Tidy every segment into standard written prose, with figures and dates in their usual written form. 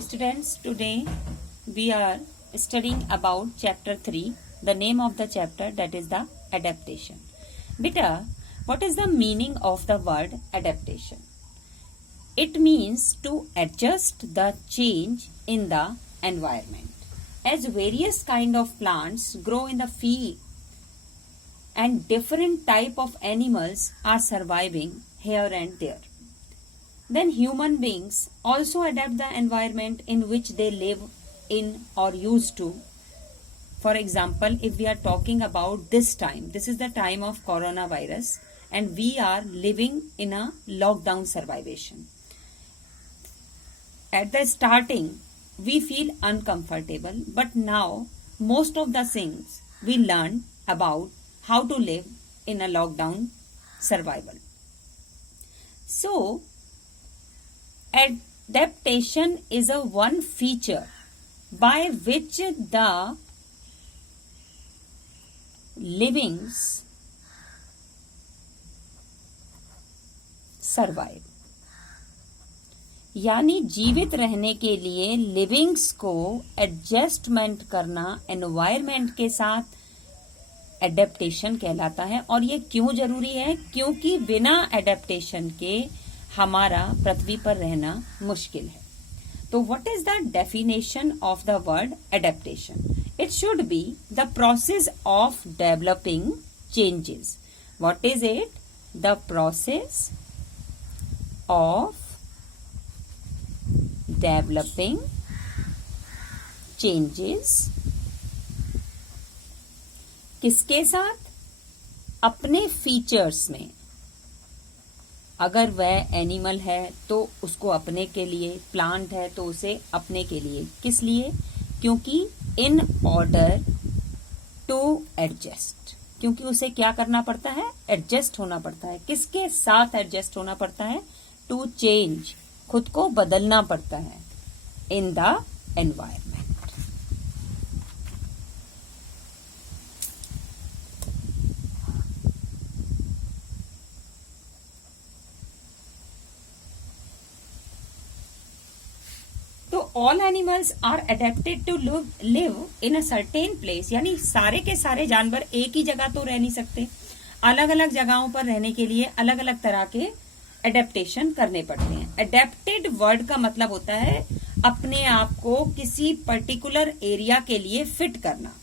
Students, today we are studying about chapter 3. The name of the chapter, that is the adaptation. Beta, what is the meaning of the word adaptation? It means to adjust the change in the environment. As various kind of plants grow in the field and different type of animals are surviving here and there, then human beings also adapt the environment in which they live in or used to. For example, if we are talking about this time, this is the time of coronavirus and we are living in a lockdown survivation. At the starting, we feel uncomfortable, but now most of the things we learn about how to live in a lockdown survival. So, adaptation is a one feature by which the livings survive. यानी जीवित रहने के लिए livings को adjustment करना environment के साथ adaptation कहलाता है। और ये क्यों जरूरी है? क्योंकि बिना एडेप्टेशन के हमारा पृथ्वी पर रहना मुश्किल है। तो what is the definition of the word adaptation? It should be the process of developing changes. What is it? The process of developing changes. किसके साथ? अपने फीचर्स में। अगर वह एनिमल है तो उसको अपने के लिए, प्लांट है तो उसे अपने के लिए। किस लिए? क्योंकि इन ऑर्डर टू एडजस्ट, क्योंकि उसे क्या करना पड़ता है? एडजस्ट होना पड़ता है। किसके साथ एडजस्ट होना पड़ता है? टू चेंज, खुद को बदलना पड़ता है इन द एनवायरमेंट। तो all animals are adapted to live in a certain place, यानी सारे के सारे जानवर एक ही जगह तो रह नहीं सकते। अलग अलग जगहों पर रहने के लिए अलग अलग तरह के एडेप्टेशन करने पड़ते हैं। एडेप्टेड वर्ड का मतलब होता है अपने आप को किसी पर्टिकुलर एरिया के लिए फिट करना।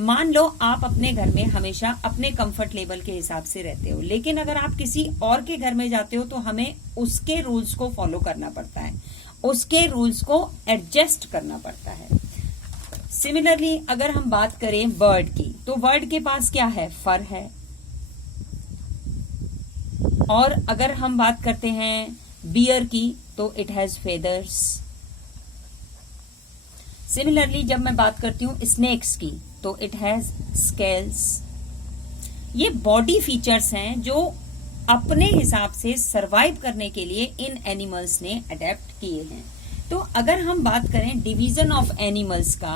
मान लो आप अपने घर में हमेशा अपने कंफर्ट लेवल के हिसाब से रहते हो, लेकिन अगर आप किसी और के घर में जाते हो तो हमें उसके रूल्स को फॉलो करना पड़ता है, उसके रूल्स को एडजस्ट करना पड़ता है। सिमिलरली अगर हम बात करें बर्ड की, तो बर्ड के पास क्या है? फर है। और अगर हम बात करते हैं बियर की, तो इट हैज फेदर्स। सिमिलरली जब मैं बात करती हूं स्नेक्स की, तो इट हैज स्केल्स। ये बॉडी फीचर्स हैं जो अपने हिसाब से सरवाइव करने के लिए इन एनिमल्स ने अडेप्ट किए हैं। तो अगर हम बात करें डिवीजन ऑफ एनिमल्स का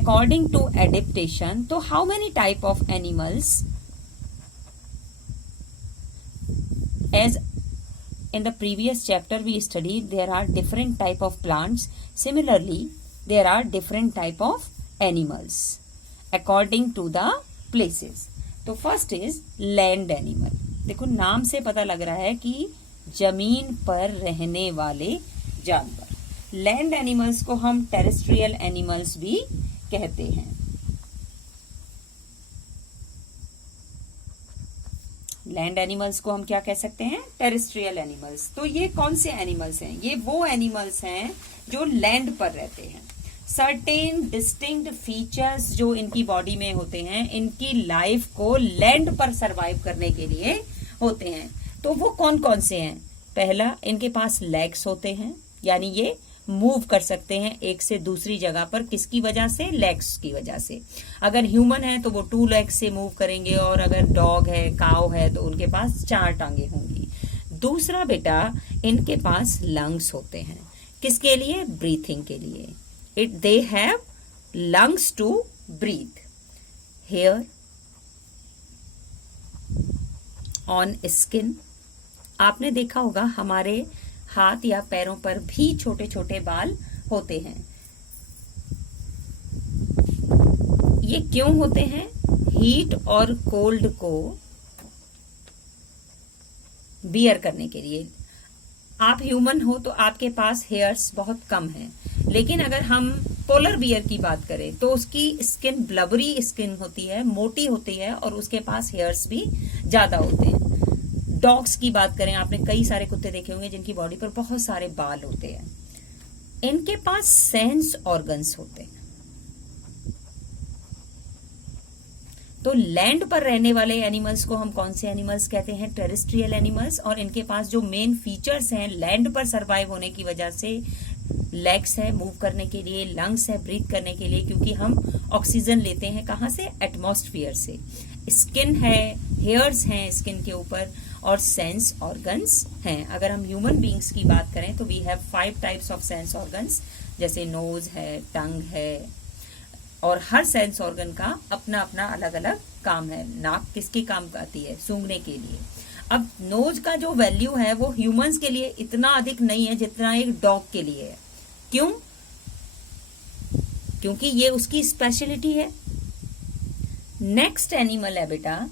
अकॉर्डिंग टू एडेप्टेशन, तो how many type of animals? As in the previous chapter we studied, there are different type of plants. Similarly, there are different type of animals according to the places. तो first is land animal. देखो नाम से पता लग रहा है कि जमीन पर रहने वाले जानवर। लैंड एनिमल्स को हम टेरेस्ट्रियल एनिमल्स भी कहते हैं। लैंड एनिमल्स को हम क्या कह सकते हैं? Terrestrial animals. तो ये कौन से एनिमल्स हैं? ये वो एनिमल्स हैं जो लैंड पर रहते हैं। सर्टेन डिस्टिंक्ट फीचर्स जो इनकी बॉडी में होते हैं, इनकी लाइफ को लैंड पर सरवाइव करने के लिए होते हैं। तो वो कौन कौन से हैं? पहला, इनके पास लेग्स होते हैं, यानी ये मूव कर सकते हैं एक से दूसरी जगह पर। किसकी वजह से? लेग्स की वजह से। अगर ह्यूमन है तो वो 2 लेग्स से मूव करेंगे, और अगर डॉग है, काऊ है, तो उनके पास 4 टांगे होंगी। दूसरा बेटा, इनके पास लंग्स होते हैं। किसके लिए? ब्रीथिंग के लिए। They have lungs to breathe. Hair on skin, आपने देखा होगा हमारे हाथ या पैरों पर भी छोटे छोटे बाल होते हैं। ये क्यों होते हैं? हीट और कोल्ड को बियर करने के लिए। आप ह्यूमन हो तो आपके पास हेयर्स बहुत कम हैं, लेकिन अगर हम पोलर बियर की बात करें तो उसकी स्किन ब्लबरी स्किन होती है, मोटी होती है और उसके पास हेयर्स भी ज्यादा होते हैं। डॉग्स की बात करें, आपने कई सारे कुत्ते देखे होंगे जिनकी बॉडी पर बहुत सारे बाल होते हैं। इनके पास सेंस ऑर्गन्स होते हैं। तो लैंड पर रहने वाले एनिमल्स को हम कौन से एनिमल्स कहते हैं? Terrestrial animals. और इनके पास जो मेन फीचर्स हैं लैंड पर सरवाइव होने की वजह से, लेग्स है मूव करने के लिए, लंग्स है ब्रीथ करने के लिए, क्योंकि हम ऑक्सीजन लेते हैं कहां से? एटमॉस्फेयर से। स्किन है, हेयर्स हैं स्किन के ऊपर, और सेंस ऑर्गन्स हैं। अगर हम ह्यूमन बींग्स की बात करें तो we have 5 types of sense organs, जैसे नोज है, टंग है, और हर सेंस ऑर्गन का अपना अपना अलग अलग काम है। नाक किसके काम आती है? सूंघने के लिए। अब नोज का जो वैल्यू है वो ह्यूमंस के लिए इतना अधिक नहीं है जितना एक डॉग के लिए है। क्यों? क्योंकि ये उसकी स्पेशलिटी है। नेक्स्ट एनिमल है बेटा,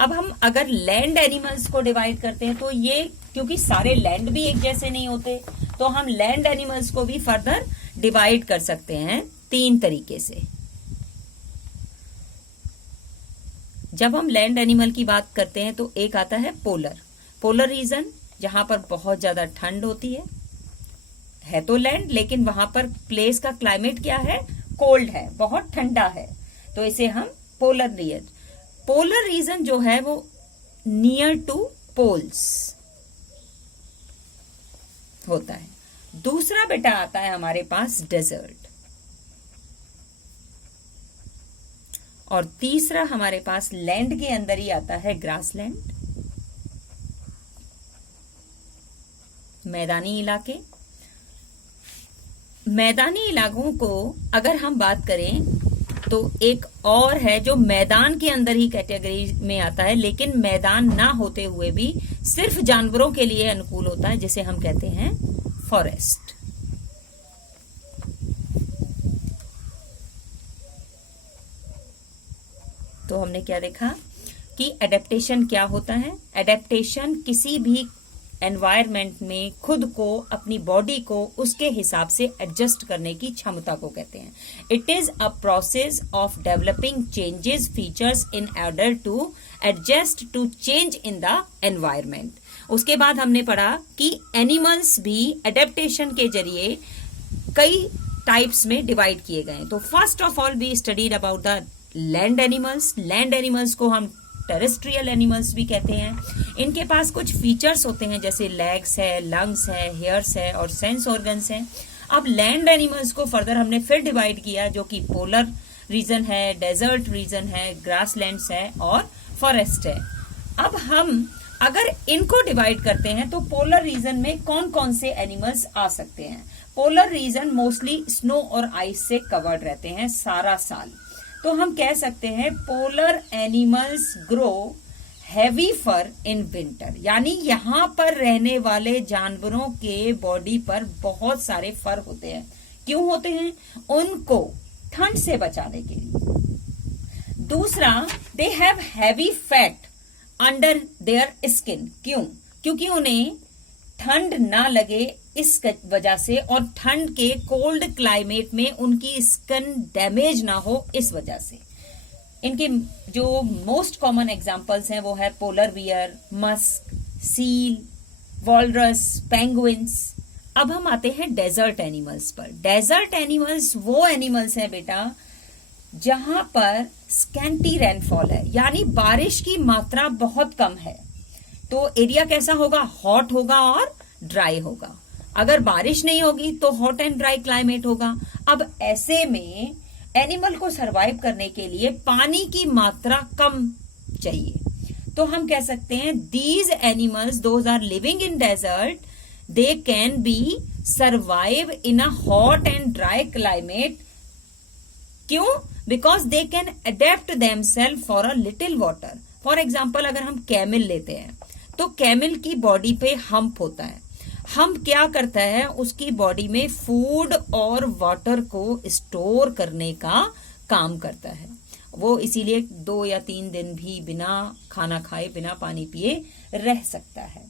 अब हम अगर लैंड एनिमल्स को डिवाइड करते हैं तो ये, क्योंकि सारे लैंड भी एक जैसे नहीं होते, तो हम लैंड एनिमल्स को भी फर्दर डिवाइड कर सकते हैं 3 तरीके से। जब हम लैंड एनिमल की बात करते हैं तो एक आता है पोलर रीजन, जहां पर बहुत ज्यादा ठंड होती है तो लैंड, लेकिन वहां पर प्लेस का क्लाइमेट क्या है? कोल्ड है, बहुत ठंडा है, तो इसे हम पोलर रीजन जो है वो नियर टू पोल्स होता है। दूसरा बेटा आता है हमारे पास डेजर्ट, और तीसरा हमारे पास लैंड के अंदर ही आता है ग्रासलैंड, मैदानी इलाके। मैदानी इलाकों को अगर हम बात करें तो एक और है जो मैदान के अंदर ही कैटेगरी में आता है, लेकिन मैदान ना होते हुए भी सिर्फ जानवरों के लिए अनुकूल होता है, जिसे हम कहते हैं फॉरेस्ट। तो हमने क्या देखा कि एडेप्टेशन क्या होता है? एडेप्टेशन किसी भी एनवायरनमेंट में खुद को, अपनी बॉडी को उसके हिसाब से एडजस्ट करने की क्षमता को कहते हैं। It is a process of developing changes features in order to adjust to change in the environment. उसके बाद हमने पढ़ा कि एनिमल्स भी एडेप्टेशन के जरिए कई टाइप्स में डिवाइड किए गए। तो first of all we studied about the land animals. Land animals को हम टेरेस्ट्रियल एनिमल्स भी कहते हैं। इनके पास कुछ फीचर्स होते हैं, जैसे लेग्स है, लंग्स है, हेयर्स है और सेंस ऑर्गन्स हैं। अब लैंड एनिमल्स को फर्दर हमने फिर डिवाइड किया, जो कि पोलर रीजन है, डेजर्ट रीजन है, ग्रासलैंड्स है और फॉरेस्ट है। अब हम अगर इनको डिवाइड करते हैं तो पोलर रीजन में कौन कौन से एनिमल्स आ सकते हैं? पोलर रीजन मोस्टली स्नो और आइस से कवर्ड रहते हैं सारा साल, तो हम कह सकते हैं polar animals grow heavy fur in winter, यानी यहां पर रहने वाले जानवरों के बॉडी पर बहुत सारे फर होते हैं। क्यों होते हैं? उनको ठंड से बचाने के लिए। दूसरा, they have heavy fat under their skin. क्यों? क्योंकि उन्हें ठंड ना लगे इस वजह से, और ठंड के कोल्ड क्लाइमेट में उनकी स्किन डैमेज ना हो इस वजह से। इनके जो मोस्ट कॉमन एग्जांपल्स हैं वो है polar bear, Musk, seal, walrus, penguins. अब हम आते हैं डेजर्ट एनिमल्स पर। डेजर्ट एनिमल्स वो एनिमल्स हैं बेटा जहां पर स्कैंटी रेनफॉल है, यानी बारिश की मात्रा बहुत कम है। तो एरिया कैसा होगा? हॉट होगा और ड्राई होगा। अगर बारिश नहीं होगी तो हॉट एंड ड्राई क्लाइमेट होगा। अब ऐसे में एनिमल को सरवाइव करने के लिए पानी की मात्रा कम चाहिए, तो हम कह सकते हैं these animals those are living in desert, they can be survive in a hot and dry climate. क्यों? Because they can adapt themselves for a little water. For example, अगर हम कैमल लेते हैं तो कैमल की बॉडी पे hump होता है। हम क्या करता है, उसकी बॉडी में फूड और वाटर को स्टोर करने का काम करता है। वो इसीलिए 2 या 3 दिन भी बिना खाना खाए, बिना पानी पिए रह सकता है।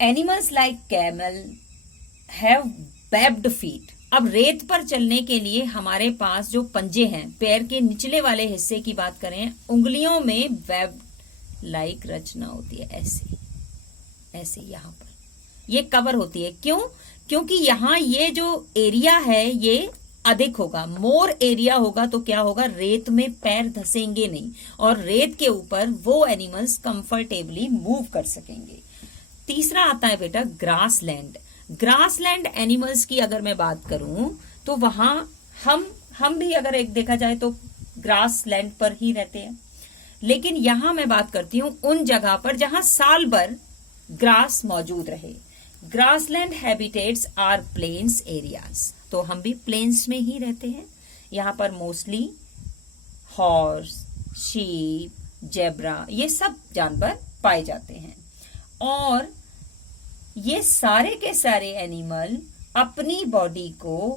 Animals like camel have webbed feet. अब रेत पर चलने के लिए हमारे पास जो पंजे हैं, पैर के निचले वाले हिस्से की बात करें, उंगलियों में वेब्ड लाइक रचना होती है, ऐसे ऐसे यहाँ पर ये कवर होती है। क्यों? क्योंकि यहाँ ये जो एरिया है ये अधिक होगा, मोर एरिया होगा, तो क्या होगा, रेत में पैर धसेंगे नहीं और रेत के ऊपर वो एनिमल्स कंफर्टेबली मूव कर सकेंगे। तीसरा आता है बेटा ग्रासलैंड। ग्रासलैंड एनिमल्स की अगर मैं बात करूं तो वहां हम भी अगर एक देखा जाए तो ग्रासलैंड पर ही रहते हैं, लेकिन यहां मैं बात करती हूं उन जगह पर जहां साल भर ग्रास मौजूद रहे। Grassland habitats are plains areas, तो हम भी प्लेन्स में ही रहते हैं। यहाँ पर मोस्टली हॉर्स, शीप, जेब्रा, ये सब जानवर पाए जाते हैं। और ये सारे के सारे एनिमल अपनी बॉडी को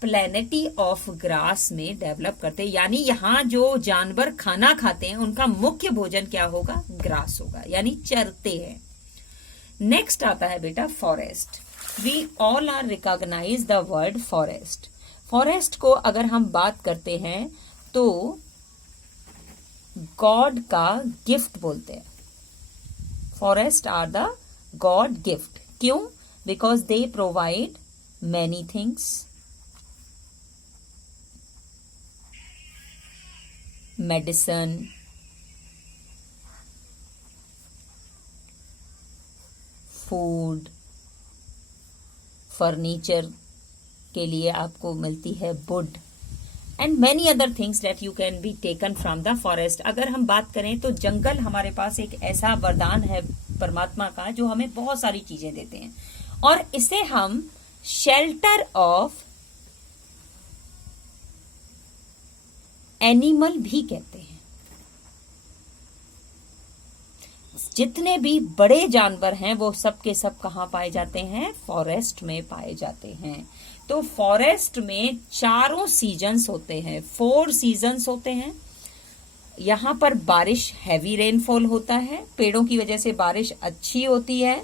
प्लेनिटी ऑफ ग्रास में डेवलप करते हैं, यानी यहाँ जो जानवर खाना खाते हैं उनका मुख्य भोजन क्या होगा, ग्रास होगा, यानी चरते हैं। नेक्स्ट आता है बेटा forest. We all are recognize the word forest. Forest को अगर हम बात करते हैं तो गॉड का गिफ्ट बोलते हैं। Forest are the god gift. क्यों? Because they provide many things, medicine, food, furniture के लिए आपको मिलती है wood and many other things that you can be taken from the forest. अगर हम बात करें तो जंगल हमारे पास एक ऐसा वरदान है परमात्मा का जो हमें बहुत सारी चीजें देते हैं, और इसे हम शेल्टर ऑफ एनिमल भी कहते हैं। जितने भी बड़े जानवर हैं वो सब के सब कहाँ पाए जाते हैं, फॉरेस्ट में पाए जाते हैं। तो फॉरेस्ट में 4 सीजन्स होते हैं, 4 सीजन्स होते हैं। यहाँ पर बारिश, हैवी रेनफॉल होता है, पेड़ों की वजह से बारिश अच्छी होती है।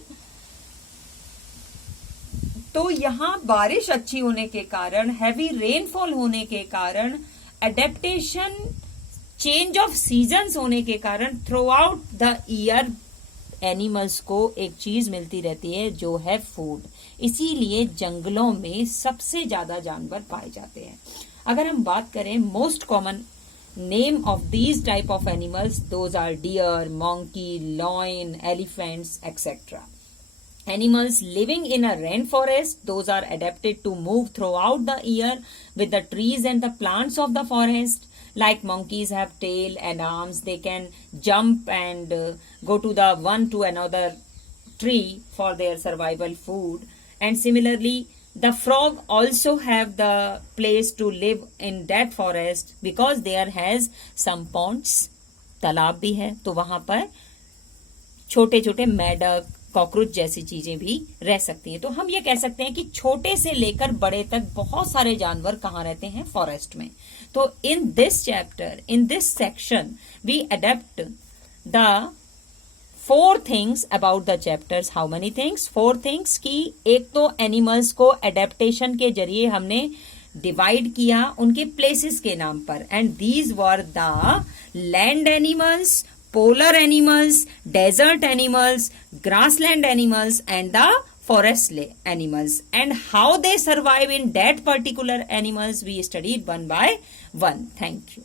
तो यहाँ बारिश अच्छी होने के कारण, हैवी रेनफॉल होने के कारण, एडेप्टेशन, चेंज ऑफ सीजन्स होने के कारण through out the year animals को एक चीज मिलती रहती है जो है फूड। इसीलिए जंगलों में सबसे ज्यादा जानवर पाए जाते हैं। अगर हम बात करें most common name of these type of animals, those are deer, monkey, lion, elephants etcetera. Animals living in a rainforest, those are adapted to move throughout the year with the trees and the plants of the forest. Like monkeys have tail and arms, they can jump and go to the one to another tree for their survival food. And similarly, the frog also have the place to live in that forest because there has some ponds, तालाब भी है, तो वहां पर छोटे छोटे मेढक, cockroach जैसी चीजें भी रह सकती हैं। तो हम ये कह सकते हैं कि छोटे से लेकर बड़े तक बहुत सारे जानवर कहाँ रहते हैं, फॉरेस्ट में। तो in this chapter, in this section we adapt the 4 things about the chapters. How many things? 4 things की एक तो एनिमल्स को एडेप्टेशन के जरिए हमने डिवाइड किया उनके प्लेसेस के नाम पर, and these were the land animals, polar animals, desert animals, grassland animals and the forest animals, and how they survive in that particular animals we studied one by one. Thank you.